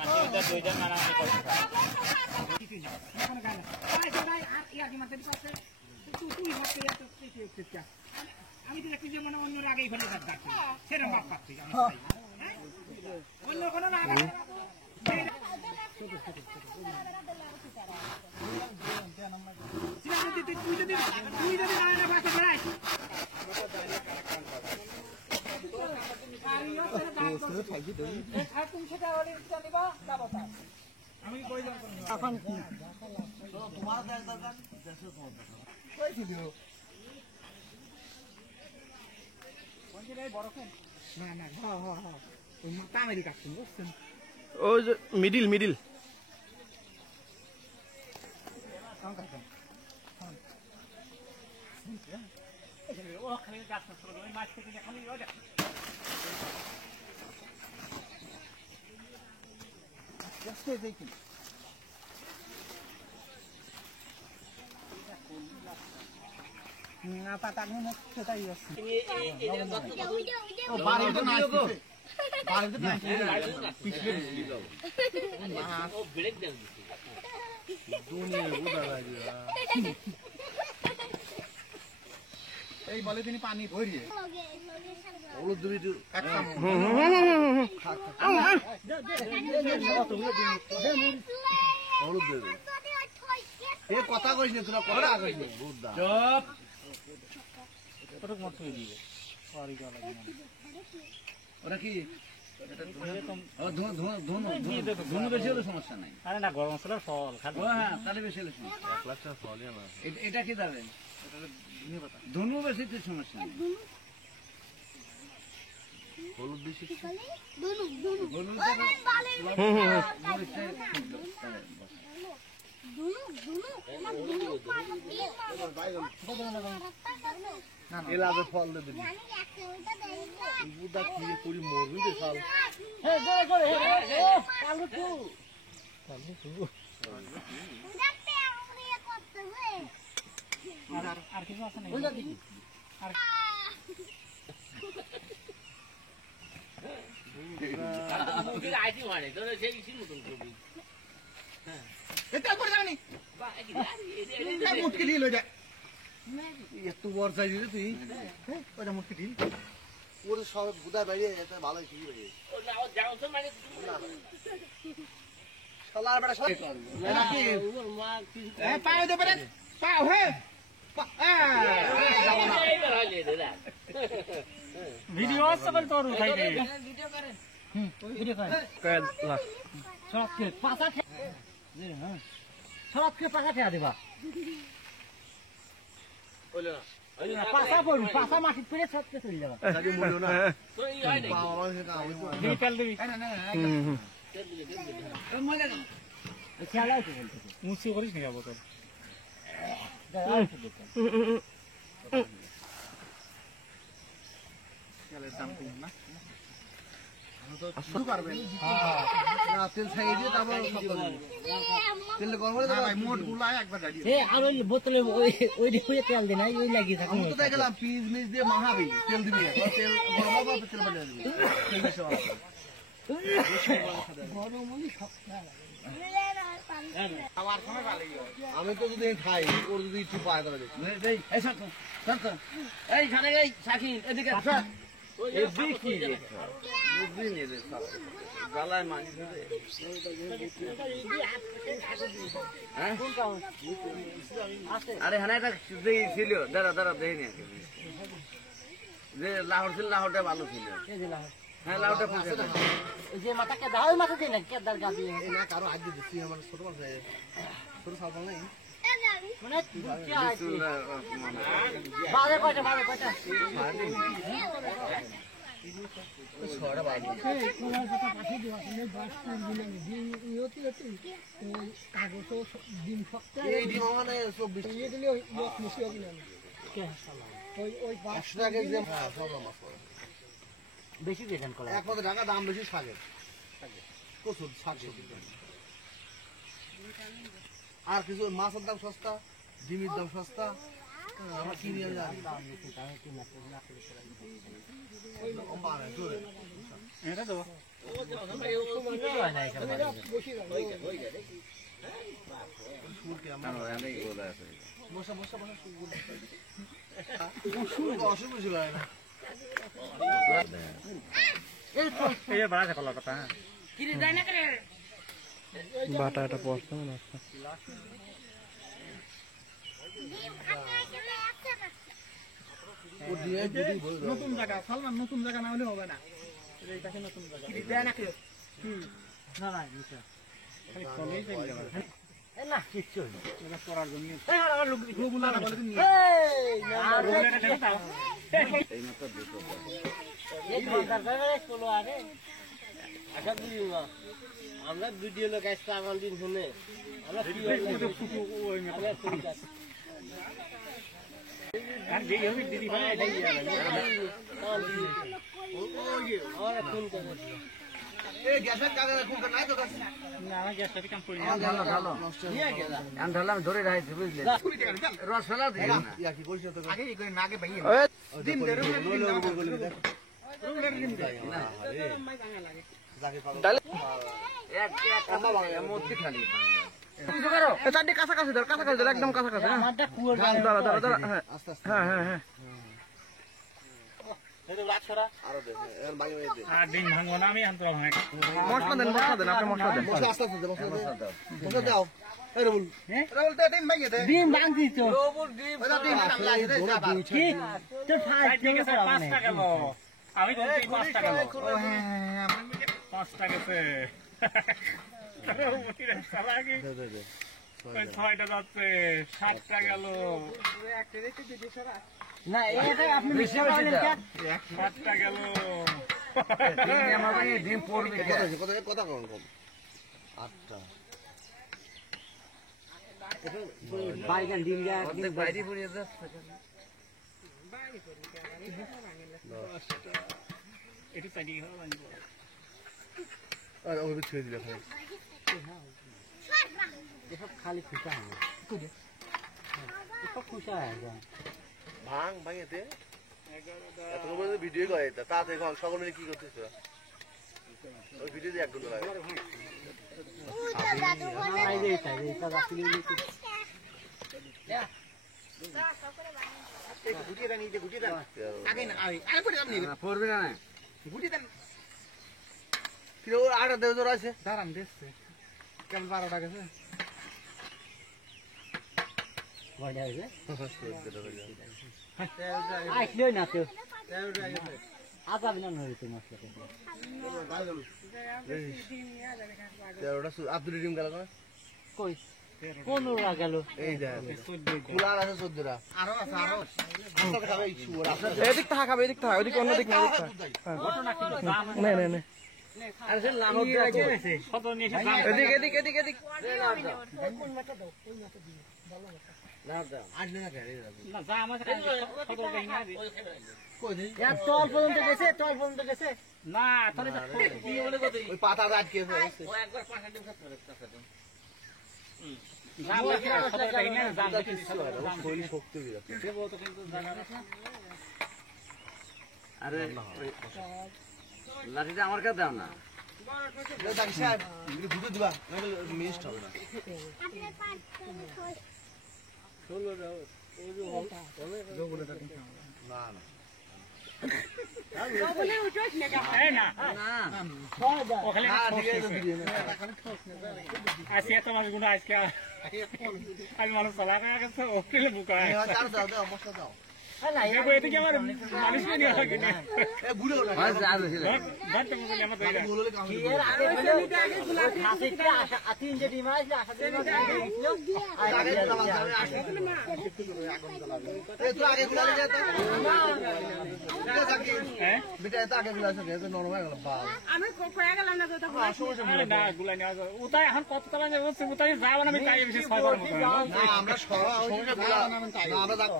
দুইজন মারামারি করছে আমি তো দেখছি যে মনে অন্য আগেই ফেলে যাচ্ছি সেরকম ভাব পাচ্ছি অন্য কোনো না তুই যদি না বাসা বেড়াই আমি এখন তোমার না না ওই মাথা মেরি কাটছেন বুঝছেন ও মিডিল মিডিল খালি গাছ মাছ থেকে খালি পাতা সেটাই আছে এই বলে তিনি পানি ভরিয়ে কথা কইস না তোরা কথা কইস না ওরা কি সমস্যা নাই আরে না গরম মশলার ফল হ্যাঁ তাহলে বেশি হলে এটা কি দাঁড়াবেন ধনু বেশি সমস্যা নেই হলুদ বেশি ফল দেবে করি মরবি রে ফল আর কিছু আছে না একটু বর চাই দিলে তুই ওটা মুখে ঢিল ওর সব বুধার বাইরে ভালো ভিডিও আছে বল তোর উঠাই দে ভিডিও করে সরকে পাতা হ্যাঁ সরকে পাতা খেয়া দিবা পাতা পড়ু পাতা মাটি পেরে সরকে চলে যাবা ডিজিটাল দিবি খেলাও তো মুছি করিস নি যাবো তোর আর ওই বোতলে ওই তেল দিন ওই লাগিয়ে থাকুন গেলাম পিস মিস দিয়ে মাহাবি তেল দিবি তেল আমি তো যদি খাই ওর যদি একটু পায় তাহলে এই খানে এই সাকি এদিকে গালায় মানি আরে হ্যাঁ এটা ছিল দাঁড়া দাঁড়া দেখে যে লাহোর ছিল লাহোরটা ভালো ছিল হ্যাঁ লাহোরটা যে মাথাকে দাও মাথা দিয়ে না কেদার গা দিয়ে না কারো আজ দিচ্ছি আমার ছোট ছোট সাবল নেই মানে বাজে কয়টা বেশি বেতন করে একমাত্র টাকা দাম বেশি শাকের প্রচুর শাক আর কিছু মাছের দাম সস্তা ডিমের দাম সস্তা আমরা কিনে এটা তো এই বড় আছে কলা কথা বাটা এটা পড়ছে মনে হচ্ছে নতুন জায়গা সালমান নতুন জায়গা না হলে হবে না এইটাকে নতুন জায়গা না না এটা খালি কলেই যাবে না কিচ্ছু এটা করার জন্য আমার লোক গুলা না বলে তুমি আমরা ভিডিও লোক আসতে আমার দিন শুনে আমরা আর যে হবে দিদি ভাই এটাই ফোন করে এই গ্যাসের কাগজ ফোন নাই তো কাছে না আমার গ্যাসটা কাম করি না ঢালো ঢালো নিয়ে গেলা আমি ঢাললাম ধরে রাখছি বুঝলে রস ফেলা দিই না ইয়া কি কইছ তো আগে কই না আগে ভাইয়ে দিন দে রুম একদম কাছাকাছি হ্যাঁ আর ডিম ভাঙবো না আমি আনতে ভাঙাই মশলা দেন আপনি মশলা দেন মশলা দাও এই রবুল রবুল দে দিন ভাইয়ে দে ডিম ভাঙছি তো রবুল ডিম ওটা দিন সামলা আছে কি তো ঠিক আছে 5 টাকা গেল আমি বলছি 5 টাকা গেল 5 টাকা গেছে ছয়টা যাচ্ছে 7 টাকা গেল না এটা আপনি মিশে বলেন কি 7 টাকা গেল আমার ভাই ডিম পড়বে কথা কোন কম 8টা বাইগান ডিম যা অর্ধেক বাইরে পড়িয়ে যাচ্ছে এটা চাই দিই আর ওই ছেড়ে দিলে ভাই এসব খালি খুশা হয় এসব খুশা হয় ভাঙ ভাঙেতে এত বড় ভিডিও করে তাতে এখন সকল মিলে কি করতেছ ওই ভিডিও দিয়ে 1 ঘন্টা লাগে এই যে এটা রাখলি গুটিটা নিয়ে গুটিটা আগে না আগে পড়ে আপনি পড়বে না গুটিটা কি ও আড়া দেও জোর আছে দাঁড়ান দেখছে কেমন 12 টাকা গেছে বড় আছে আইলো না তো আজা বিনা নয় তো মশলা ওটা আব্দুল ডিম গেল কই কোন ওরা গেল এই দেখ কুলার আছে 14টা আরো আছে আরো খাবে ইস্যু এদিক থেকে খাবে এদিক থেকে ওদিক অন্য দিক না ঘটনা কি না আরে সে লানো আছে কত নিয়ে এসে এদিক আসলে না কেন না যা আমার কত দেই না এর তল পর্যন্ত গেছে না তাহলে তো কি বলে কত ওই পাতা আটকে আছে ও একবার 5 দিন খাতে পারে জাম দেখি কত দেই না জাম দেখি শরীর শক্তি হয়ে যাচ্ছে দেবো তো কিন্তু জানা না আরে লাঠিটা আমার কাছে দাও না দাদা সাহেব দুটো দিবা নাহলে মিস্ট হবে না না না এই না ও খালি আজকে তো মানুষ গুলো আজকে আজ মানুষ চলা গেছে ওকে বুকা দাও দাও মশলা দাও না দেখো এটা কি আমার মানুষ নিয়ে হয় কিনা এ গুড়ে ওটা ঘন্টা মতো আমার দইরা বললে কাম এর আগে বলে খাসিতে আশা তিন যে ডিম আসলে আশা দিন আগে এ তো আগে গুলা যায় তো হ্যাঁ বেটা এত আগে গুলা আছে তো নরমাল গেল বাল আমি কয়ে গেলাম না তো আরে না গুলা নিয়ে আসো উতাই এখন কত টাকা নেব উতাই যাও না আমি তাই বেশি ছয় করব না আমরা সমস্যা গুলা না আমরা যাক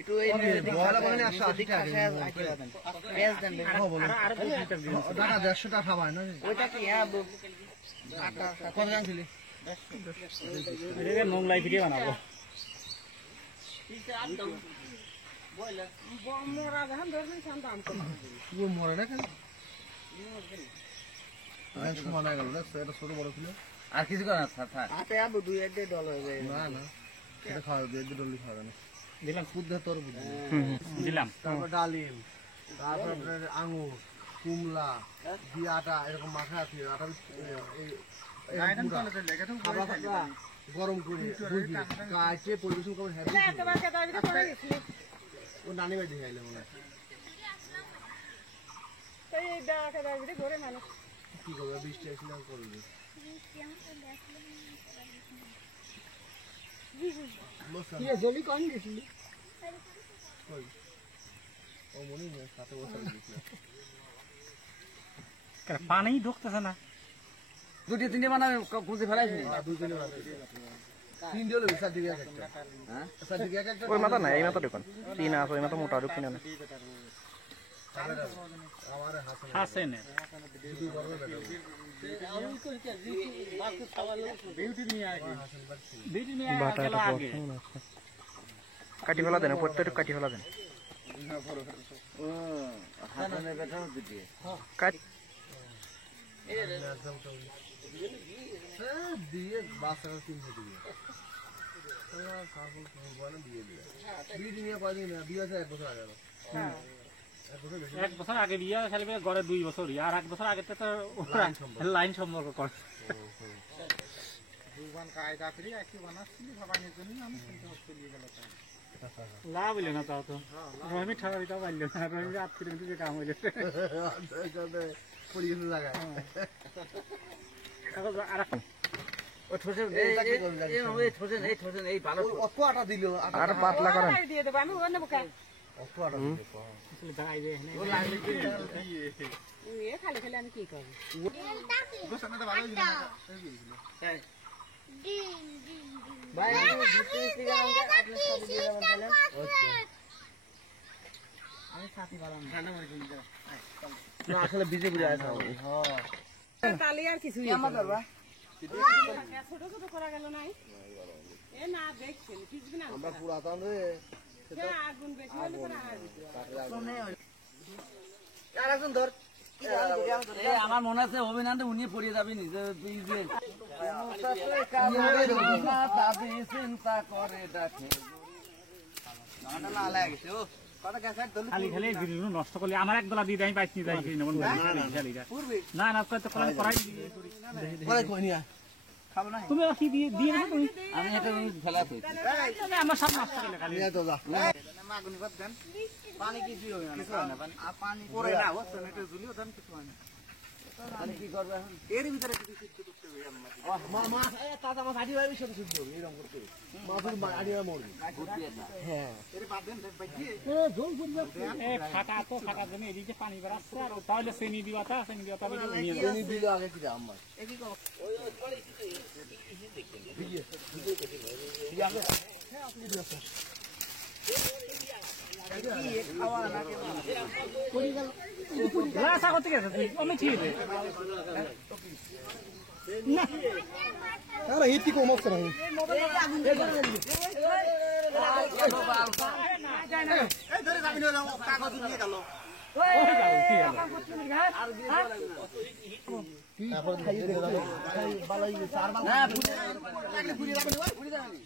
একটু এই বলা বলে আসা ঠিক আছে পেঁয়াজ দেন আর 2 লিটার দিন টাকা 150 টাকা খাবাই না ওইটা কি হ্যাঁ কত জানছিলি এটা নোংলাই ভিডিও বানাবো ও মরে না কেন সমান হয়ে গেল এটা ছোট বড় ছিল আর কিছু করে না থাক থাক হাতে আবু দুই এক ডল হয়ে যায় না না এটা খাওয়া দিয়ে ডলি খাওয়া না দিলাম বুদ্ধা তোর বুদ্ধি দিলাম তারপর ডালিম তারপর আপনার আঙুর কুমলা দিয়ে আটা এরকম মাখা আছে আটা গরম করে গাছে পরিবেশন করে ও নানি বাড়ি দেখে আইলে মনে কি করবে বৃষ্টি আসলে করবে জলি কম গেছিলি ও মনে নেই সাথে বছর পানি ঢুকতেছে না দুটি তিনটে মানে খুঁজে ফেলাইছি তিন হলো সার্টিফিকেট একটা হ্যাঁ সার্টিফিকেট একটা ওই মাথা না এই মাথা দেখুন তিন আছে ওই মাথা মোটা কিনা না আমার হাতে হাসেনের দুটো বড় বেটা বিউটি নিয়ে আগে বিউটি নিয়ে গেল আগে কাটি ফেলা দেন প্রত্যেকটা কাটি ফেলা দেন ও হাসানের বেটা দুটি কাট দিয়ে বাচ্চারা 300 দিয়ে বিয়ে নিয়ে কয়দিন বিয়ে আছে 1 বছর আগে এক বছর আগে বিয়ে খালি ঘরে 2 বছর আর 1 বছর আগে তো লাইন সম্পর্ক করে লাভ হইল না তাও তো রহিমি ঠাড়া দিতে পারল না রহিমি 8 কিলোমিটার যে কাম হয়ে যাচ্ছে পরিবেশের জায়গায় আর ও ঠোসে এই ঠোসে এই ভালো অত আটা দিল আর পাতলা করেন দিয়ে দেবো আমি ওর নেবো কেন অত আটা দিল দাঁড়াই যায় ও লাগলে এ খালি খালি আমি কি করবো ভাই ঘুরতে গেলাম আপনি সব দিয়ে দেবেন আমি সাথী বালাম না আসলে বিজে বুঝে আছে তালি আর কিছুই আমার ধরবা ছোট ছোট করা গেল নাই এ না দেখছেন কিছুদিন আমরা পুরাতন রে আগুন বেশি হলে পরে আর আর একজন ধর এই আমার মনে আছে অভিনন্দে উনি পড়িয়ে যাবে নিজে তুই যে দাবি চিন্তা করে ডাকে খালি খালি জিনিস নষ্ট করলে আমার এক দলা দিয়ে আমি পাইছি যাই না না তো করাই তুমি কি দিয়ে দিয়ে তুমি আমি এটা ফেলা আমার সব নষ্ট করলে খালি পানি কিছুই হবে না পানি পরে না কিছু হয় না কি করবে এখন এর ভিতরে মামা তাতা মাছ আড়ি ভাই সাথে শুদ্ধ এরকম করতে মাছ আড়ি ভাই মরবে হ্যাঁ ফাটা তো ফাটার জন্য এদিকে পানি বেড়াচ্ছে আর তাহলে চেনি দিবা তবে চিনি দিল আগে কি দাম মাছ রাসা করতে গেছে আমি ঠিক আছে আরে ইতি কম আছে না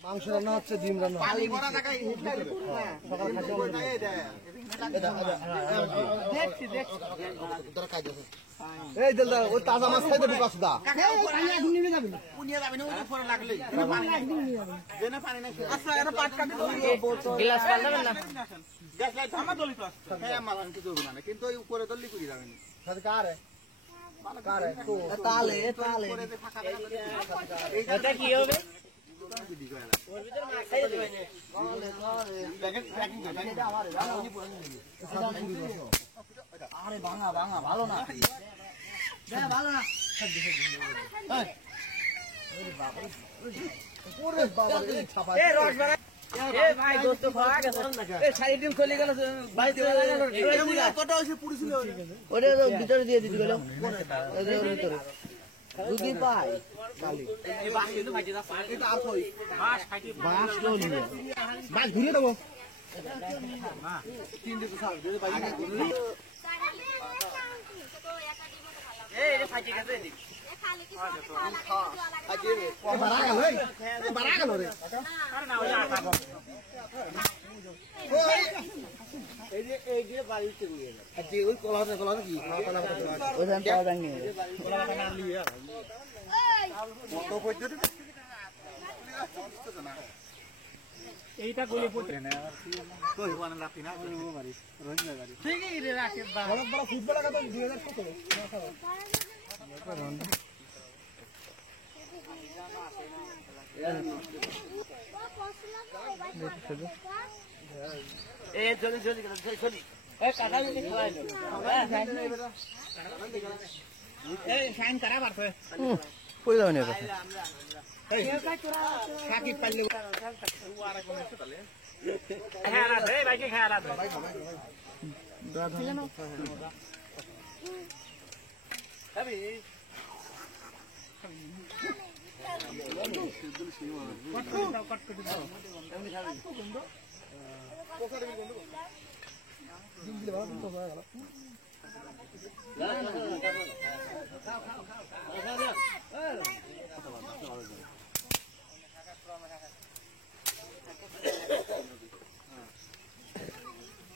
মাংস রান্না হচ্ছে ডিম রান্না এই দিল ওই তাজা মাছ খাইতে বিকাশ দা গ্লাস পাল্টাবেন না কিন্তু ওই উপরে দল্লি করে যাবেন কারে কারে তালে তালে এটা কি হবে আরে ভাঙা ভাঙা ভালো না ভালো না ভাই দোস্ত খাওয়া গেছে এই সাইড ডিম খুলে গেল ভাই কত হইছে পুরি ছিল ওরে ভিতরে দিয়ে দিতে গেল ওরে ভিতরে দুদিন পাই কালি এই বাস কিন্তু ভাইতে যাচ্ছে এটা আর কই বাস খাইতে বাস লই বাস ঘুরে দেবো এইটা গলে পড়ছে না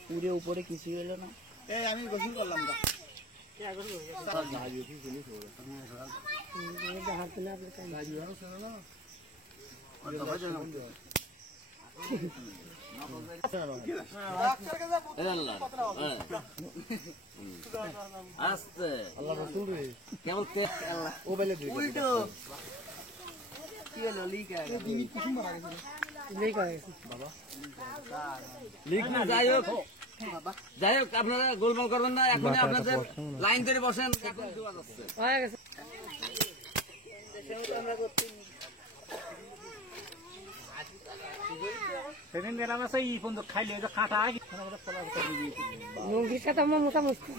পুরে উপরে কিছুই হলো না। আমি গোসল করলাম না। আস্তে কেমন উল্টো কি হলো লিক যাই হোক আপনারা গোলমাল করবেন না, এখন আপনাদের লাইন ধরে বসেন। সেদিন গেলাম সেই পর্যন্ত খাইলে কাটা মুরগির সাথে আমার মোটামুটি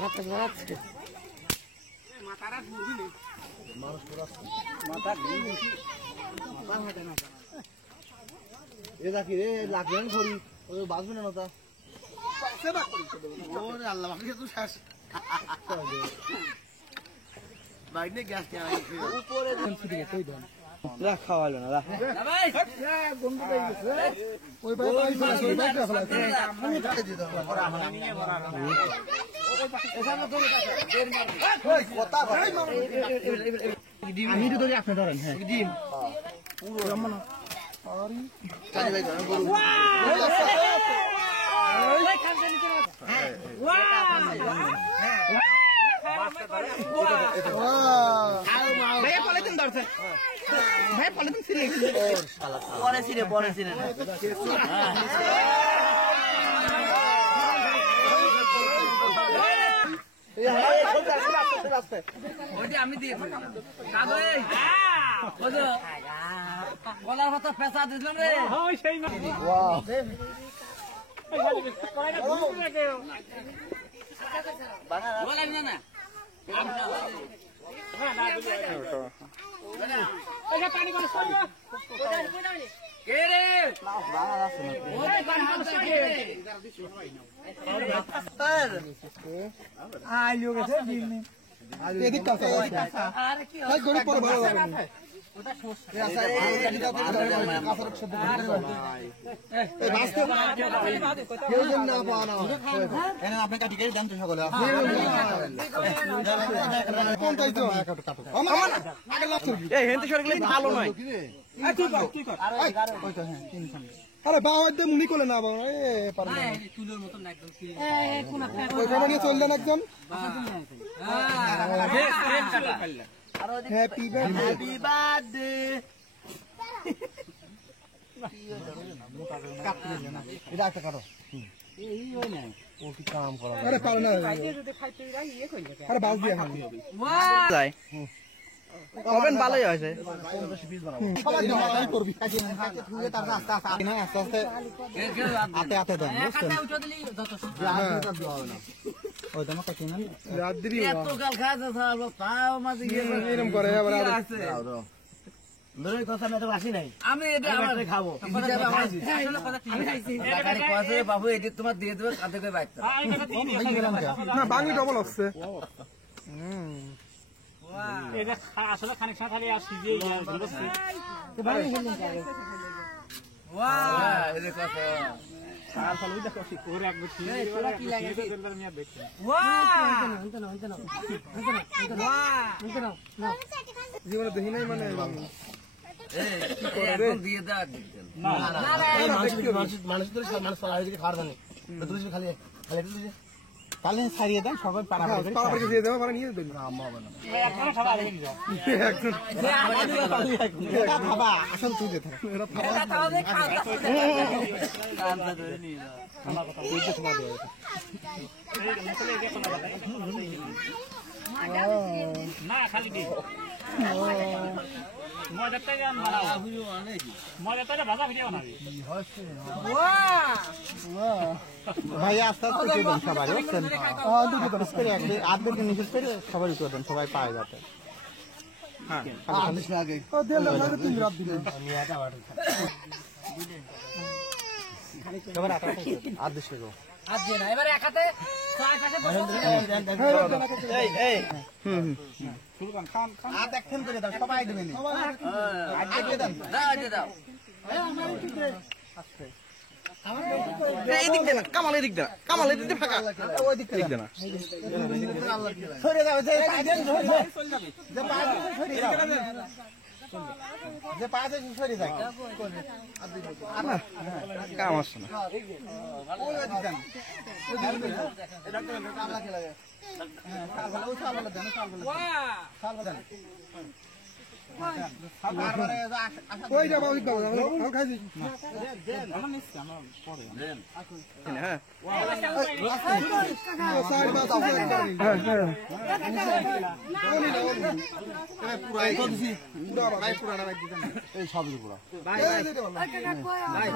ভাত ভাত লাগলেন করি বাঁচবে না তা আল্লাহ বাইরে গ্যাস খাওয়ালো না আমি তো ধরি আপনি ধরেন। হ্যাঁ ডিম পুরো পরে ছিঁড়ে আমি দিয়ে কলার পাতা পেঁচা দিলাম রে। সেই লাগবে না কে রে আপনার কাটি কেটে জানতো সকলে ভালো নয়। আরে বাবা মুনি করলে না চুলের মতন একদম নিয়ে চললেন একজন হ্যাপি বার্থডে এটা একটা কাটো কাম করা আরে পারে না আরে বাস দিয়ে যায় হবেন ভালোই হয়েছে ধরে কথা আমি তো আসি নাই আমি এটা আমার খাবো হিসাবে আমার আসলে কথা ঠিক আছে টাকার পয়সা বাবু এটা তোমার দিয়ে দেবে কাঁধে করে বাইতে না বাঙি ডবল হচ্ছে এটা আসলে খানিক সময় খালি আর সিজে ওয়াও এটা কথা ওর একবার সিজে দেখছি জীবনে দেখি নাই মানে এখন দিয়ে দাও তাহলে ছাড়িয়ে দেন সবাই পারাপারি পারাপারি দিয়ে দেওয়া মানে নিয়ে দেবেন বাবা আসল তুই দে না খালি দিই মজাটা গান বানাও মজাটা ভাজা ভিডিও বানাবি ভাই আস্তে আস্তে দিয়ে দেন সবাই বুঝছেন দুটো করে স্প্রে আছে আধের নিচে স্প্রে সবাই করে দেন সবাই পায় যাতে হ্যাঁ আগে ও দিলাম না 3 রাত দিলে আমি এটা বাড়ি সবার আধ দেশে গো আজ দিয়ে না এবারে একাতে এই এই সুলতান খান আধ একখান করে দাও সবাই দিবেন আধ দিয়ে দেন দাও দাও এই দিক দে না কামাল এই দিক দে না কামাল এই দিক দে ফাঁকা ওই দিক দে না সরে যাও যে পাঁচজন সরে যাও যে পাঁচজন সরে যাও যে পাঁচজন সরে যাও কাম আসছে না ওই দিক দেন এটা তো কামলা খেলা যায় সাল ভালো সাল ভালো দেন সাল ভালো সাল ভালো দেন ওই যাবো ওই যাবো আমি খাইছি হ্যাঁ সাইড বাস পুরাই দিছি ভাই পুরানা ভাই দিছেন এই সবই পুরো ভাই ভাই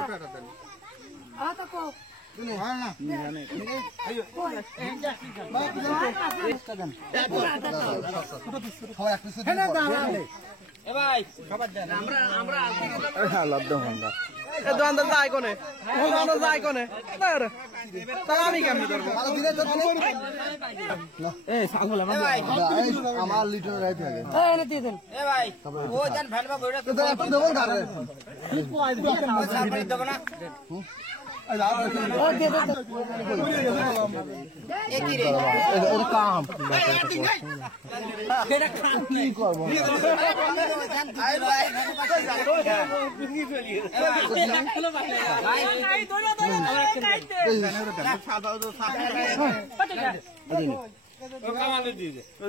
তুমি হয় না দোকানদার যাই কোনে দোকানদার যাই কোনে তাহলে আমি কেমনি করবো আমার লিটার রাইট থাকে এ ভাই ও জান ভ্যালবা বইরা তো দেব না এ কি রে এটা কাম কি করব আই ভাই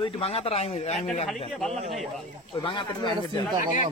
একটু ভাঙাতে রাইমি ওই ভাঙাতে চিন্তা করলাম